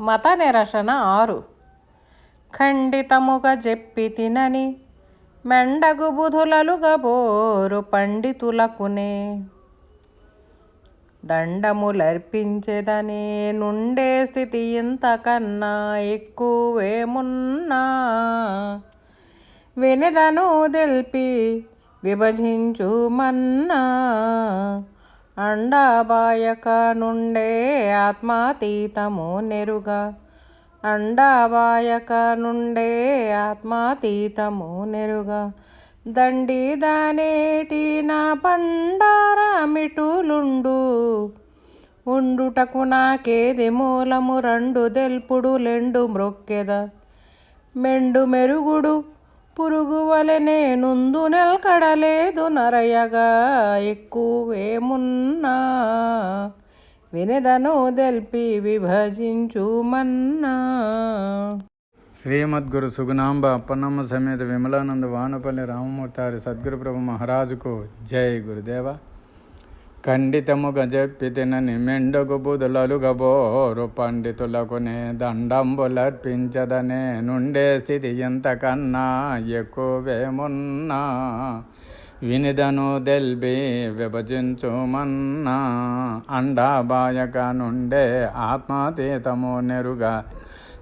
మత నిరసన ఆరు. ఖండితముగా చెప్పి తినని మెండగు బుధులలుగా బోరు పండితులకునే. దండములర్పించెదనే నుండే స్థితి ఇంతకన్నా ఎక్కువేమున్నా. వినిదను తెలిపి విభజించుమన్నా. అండాబాయక నుండే ఆత్మాతీతము నెరుగా. అండాబాయక నుండే ఆత్మాతీతము నెరుగా. దండి దానేటి నా పండారమిటులుండు ఉండుటకు నాకేది మూలము రెండు దెల్పుడు లెండు మ్రొక్కెద. మెండు మెరుగుడు పురుగు వలె నేనుందు నెల్కడలేదు నరయగా ఎక్కువేమున్నా. వినదను దెల్పి విభజించుమన్నా. శ్రీమద్గురు సుగుణాంబ అప్పన్నమ్మ సమేత విమలానంద వానపల్లి రామమూర్తారి సద్గురు ప్రభు మహారాజుకు జై గురుదేవ. ఖండితముగ చెప్పి తినని మెండగు బుధులలుగబోరు పండితులకునే దండంబులర్పించదనే నుండే స్థితి ఎంతకన్నా ఎక్కువేమున్నా. వినిదను దెల్బి విభజించుమన్నా. అండాబాయక నుండే ఆత్మాతీతము నెరుగా.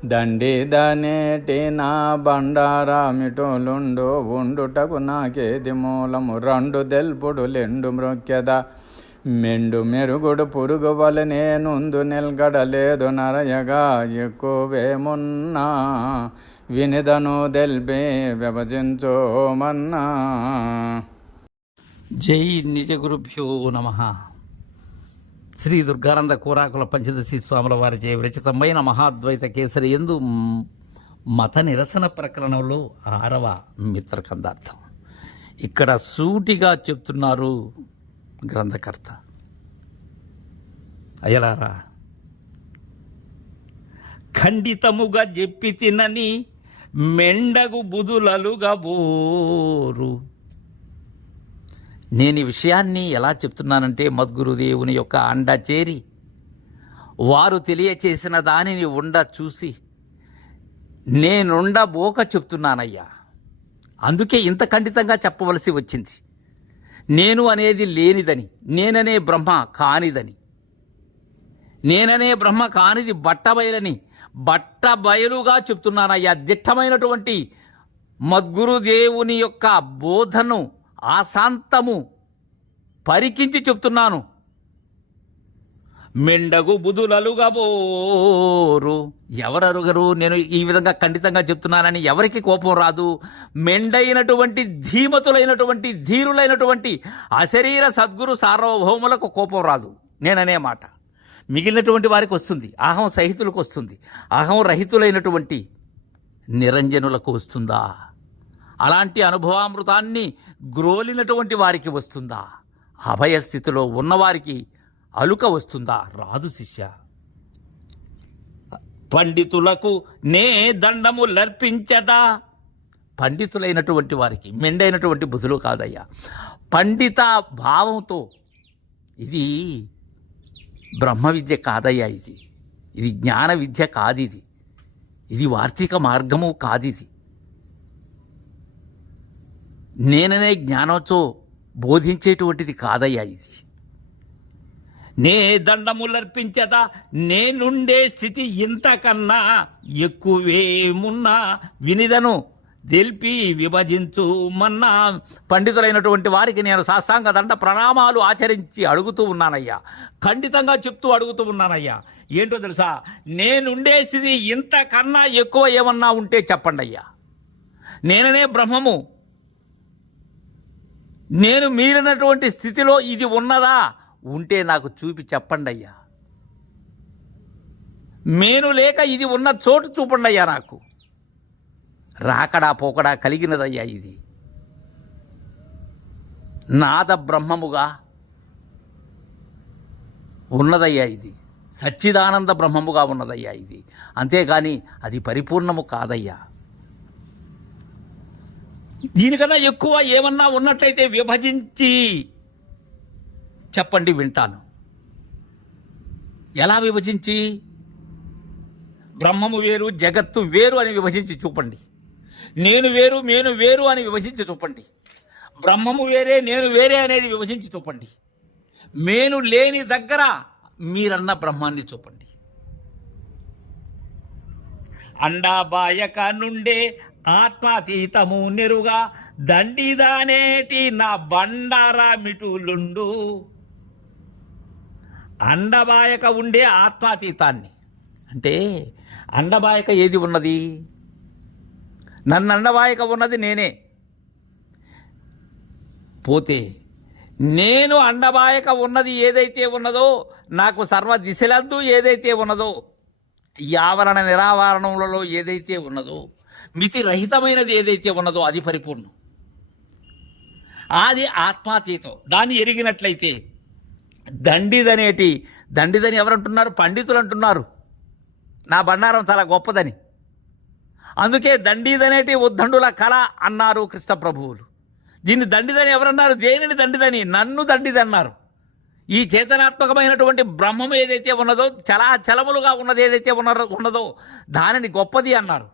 దండిదనేటి నా బండారామిటులుండు ఉండుటకు నాకేది మూలము? రెండు దెల్పుడు లెండు మ్రొక్కెద మెండు మెరుగుడు పురుగు వలనే నుందు నిల్గడలేదు నరయగా ఎక్కువేమున్నా వినిదను దెల్బే విభజించోమన్నా జై నిజ గురుభ్యో నమ. శ్రీ దుర్గానంద కూరాకుల పంచదశి స్వాముల వారిచే విరచితమైన మహాద్వైత కేసరి ఎందు మత నిరసన ప్రకరణంలో ఆరవ మిత్రకందార్థం. ఇక్కడ సూటిగా చెప్తున్నారు గ్రంథకర్త. అయ్యలారా ఖండితముగా చెప్పి తినని మెండగు బుధులలుగా బోరు. నేను ఈ విషయాన్ని ఎలా చెప్తున్నానంటే మద్గురుదేవుని యొక్క అండ చేరి వారు తెలియచేసిన దానిని ఉండ చూసి నేనుండబోక చెప్తున్నానయ్యా. అందుకే ఇంత ఖండితంగా చెప్పవలసి వచ్చింది. నేను అనేది లేనిదని నేననే బ్రహ్మ కానిదని. నేననే బ్రహ్మ కానిది బట్టబయలని బట్టబయలుగా చెప్తున్నానయ్యా దిట్టమైనటువంటి మద్గురుదేవుని యొక్క బోధను ఆశాంతము పరికించి చెప్తున్నాను. మెండగు బుధులలుగబోరు. ఎవరరుగరు? నేను ఈ విధంగా ఖండితంగా చెప్తున్నానని ఎవరికి కోపం రాదు. మెండైనటువంటి ధీమతులైనటువంటి ధీరులైనటువంటి అశరీర సద్గురు సార్వభౌములకు కోపం రాదు. నేననే మాట. మిగిలినటువంటి వారికి వస్తుంది. అహం సహితులకు వస్తుంది. అహం రహితులైనటువంటి నిరంజనులకు వస్తుందా? అలాంటి అనుభవామృతాన్ని గ్రోలినటువంటి వారికి వస్తుందా? అభయస్థితిలో ఉన్నవారికి అలుక వస్తుందా? రాదు శిష్య. పండితులకు నే దండము లర్పించదా? పండితులైనటువంటి వారికి మెండైనటువంటి బుధులు కాదయ్యా. పండిత భావంతో ఇది బ్రహ్మ విద్య కాదయ్యా ఇది. ఇది జ్ఞాన విద్య కాదు ఇది ఇది వార్తీక మార్గము కాదు ఇది నేననే జ్ఞానంతో బోధించేటువంటిది కాదయ్యా ఇది. నే దండములర్పించదా? నేనుండే స్థితి ఇంతకన్నా ఎక్కువేమున్నా? వినిదను తెలిపి విభజించు మన్నా పండితులైనటువంటి వారికి నేను సాష్టాంగ దండ ప్రణామాలు ఆచరించి అడుగుతూ ఉన్నానయ్యా. ఖండితంగా చెప్తూ అడుగుతూ ఉన్నానయ్యా. ఏంటో తెలుసా? నేనుండే స్థితి ఇంతకన్నా ఎక్కువ ఏమన్నా ఉంటే చెప్పండి అయ్యా నేననే బ్రహ్మము. నేను మీరినటువంటి స్థితిలో ఇది ఉన్నదా? ఉంటే నాకు చూపి చెప్పండి అయ్యా మేను లేక ఇది ఉన్న చోటు చూపండి అయ్యా నాకు. రాకడా పోకడా కలిగినదయ్యా ఇది. నాద బ్రహ్మముగా ఉన్నదయ్యా ఇది. సచ్చిదానంద బ్రహ్మముగా ఉన్నదయ్యా ఇది. అంతేగాని అది పరిపూర్ణము కాదయ్యా. దీనికన్నా ఎక్కువ ఏమన్నా ఉన్నట్లయితే విభజించి చెప్పండి వింటాను. ఎలా విభజించి? బ్రహ్మము వేరు జగత్తు వేరు అని విభజించి చూపండి. నేను వేరు నేను వేరు అని విభజించి చూపండి. బ్రహ్మము వేరే నేను వేరే అనేది విభజించి చూపండి. నేను లేని దగ్గర మీరన్న బ్రహ్మాన్ని చూపండి. అండాబాయక నుండే ఆత్మాతీతము నెరుగా దండిదానేటి నా బండారా మిటులుండు. అండబాయక ఉండే ఆత్మాతీతాన్ని. అంటే అండబాయక ఏది ఉన్నది? నన్ను అండబాయక ఉన్నది నేనే. పోతే నేను అండబాయక ఉన్నది ఏదైతే ఉన్నదో నాకు సర్వ దిశలందు ఏదైతే ఉన్నదో ఈ ఆవరణ నిరావరణములలో ఏదైతే ఉన్నదో మితి రహితమైనది ఏదైతే ఉన్నదో అది పరిపూర్ణం. అది ఆత్మాతీతం. దాన్ని ఎరిగినట్లయితే దండిదనేటి దండిదని ఎవరంటున్నారు? పండితులు అంటున్నారు నా బండారం చాలా గొప్పదని. అందుకే దండిదనేటి ఉద్దండుల కళ అన్నారు కృష్ణ ప్రభువులు దీన్ని దండిదని ఎవరన్నారు? దేనిని దండిదని? నన్ను దండిదన్నారు. ఈ చేతనాత్మకమైనటువంటి బ్రహ్మం ఏదైతే ఉన్నదో చలా చలములుగా ఉన్నది ఏదైతే ఉన్నదో ఉన్నదో దానిని గొప్పది అన్నారు.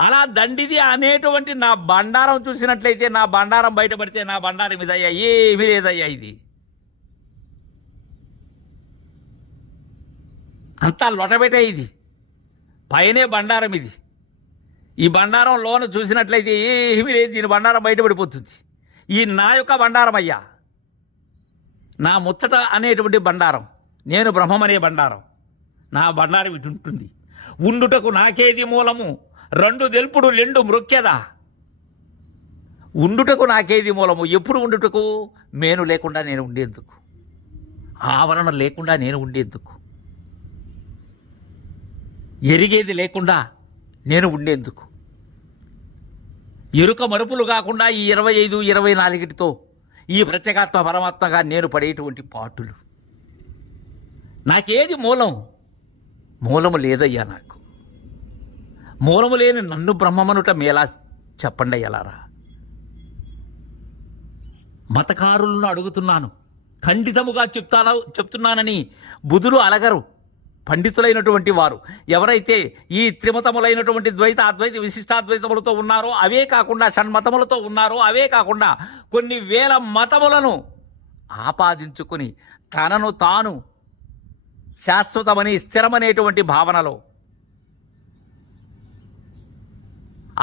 అలా దండిది అనేటువంటి నా బండారం చూసినట్లయితే నా బండారం బయటపడితే నా బండారం ఇదయ్యా ఏమీ లేదయ్యా ఇది. అంతా లొటబెటే ఇది. పైనే బండారం ఇది. ఈ బండారం లోన చూసినట్లయితే ఏమీ లేదు దీని బండారం బయటపడిపోతుంది. ఈ నా యొక్క బండారం అయ్యా. నా ముచ్చట అనేటువంటి బండారం. నేను బ్రహ్మం అనే బండారం. నా బండారం ఇటు ఉంటుంది. ఉండుటకు నాకేది మూలము? రెండు తెలుపుడు లెండు మృక్యదా ఉండుటకు నాకేది మూలము? ఎప్పుడు ఉండుటకు? మేను లేకుండా నేను ఉండేందుకు. ఆవరణ లేకుండా నేను ఉండేందుకు. ఎరిగేది లేకుండా నేను ఉండేందుకు. ఎరుక మరుపులు కాకుండా ఈ ఇరవై ఐదు ఇరవై నాలుగిటితో ఈ ప్రత్యేకాత్మ పరమాత్మగా నేను పడేటువంటి పాటులు. నాకేది మూలం? మూలము లేదయ్యా నాకు. మూలము లేని నన్ను బ్రహ్మమనుట మేలా చెప్పండి ఎలారా మతకారులను అడుగుతున్నాను. ఖండితముగా చెప్తాను చెప్తున్నానని బుధులు అలగరు. పండితులైనటువంటి వారు. ఎవరైతే ఈ త్రిమతములైనటువంటి ద్వైత అద్వైత విశిష్టాద్వైతములతో ఉన్నారో అవే కాకుండా షణ్మతములతో ఉన్నారో అవే కాకుండా కొన్ని వేల మతములను ఆపాదించుకుని తనను తాను శాశ్వతమని స్థిరమనేటువంటి భావనలో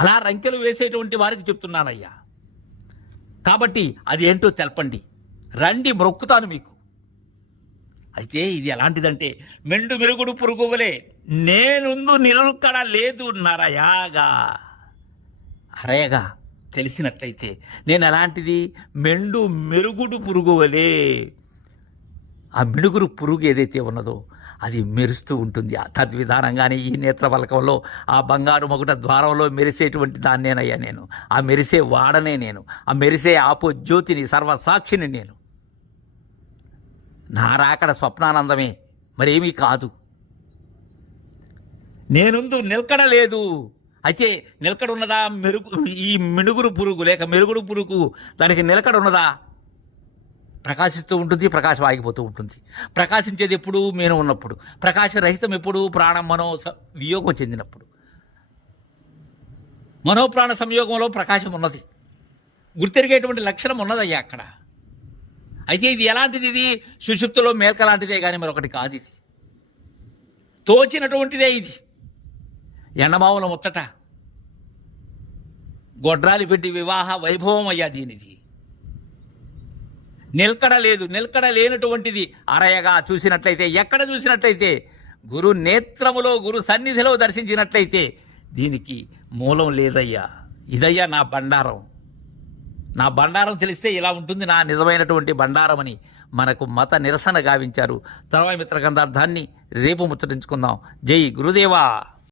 అలా రంకెలు వేసేటువంటి వారికి చెప్తున్నానయ్యా. కాబట్టి అది ఏంటో తెలపండి. రండి మొక్కుతాను మీకు. అయితే ఇది ఎలాంటిదంటే మెండు మెరుగుడు పురుగువలే నేనుందు నిలనుక్కడ లేదు నరయాగా. అరయగా తెలిసినట్లయితే నేను ఎలాంటిది? మెండు మెరుగుడు పురుగువలే ఆ మిడుగురు పురుగు ఏదైతే ఉన్నదో అది మెరుస్తూ ఉంటుంది. తద్విధానంగానే ఈ నేత్రపలకంలో ఆ బంగారు మగుట ద్వారంలో మెరిసేటువంటి దాన్నేనయ్యా నేను. ఆ మెరిసే వాడనే నేను. ఆ మెరిసే ఆపో జ్యోతిని సర్వసాక్షిని నేను. నా రాకడ స్వప్నానందమే మరేమీ కాదు. నేనుందు నిలకడ లేదు. అయితే నిలకడ ఉన్నదా మెరుగు ఈ మినుగురు పురుగు లేక మెరుగుడు పురుగు దానికి నిలకడ ఉన్నదా ప్రకాశిస్తూ ఉంటుంది ప్రకాశం ఆగిపోతూ ఉంటుంది. ప్రకాశించేది ఎప్పుడు మేము ఉన్నప్పుడు. ప్రకాశరహితం ఎప్పుడు ప్రాణం మనో వియోగం చెందినప్పుడు. మనోప్రాణ సంయోగంలో ప్రకాశం ఉన్నది. గుర్తెరిగేటువంటి లక్షణం ఉన్నదయ్యా అక్కడ. అయితే ఇది ఎలాంటిది ఇది? సుషుప్తిలో మేల్క లాంటిదే కానీ మరొకటి కాదు ఇది. తోచినటువంటిదే ఇది. ఎండమావుల ముచ్చట గొడ్రాలి పెట్టి వివాహ వైభవం అయ్యా దీనిది. నిలకడ లేదు నిలకడ లేనటువంటిది. అరయగా చూసినట్లయితే ఎక్కడ చూసినట్లయితే గురు నేత్రములో గురు సన్నిధిలో దర్శించినట్లయితే దీనికి మూలం లేదయ్యా. ఇదయ్యా నా బండారం. నా బండారం తెలిస్తే ఇలా ఉంటుంది నా నిజమైనటువంటి బండారమని మనకు మత నిరసన గావించారు. తర్వాత మిత్రగంధార్థాన్ని రేపు ముచ్చటించుకుందాం. జై గురుదేవా.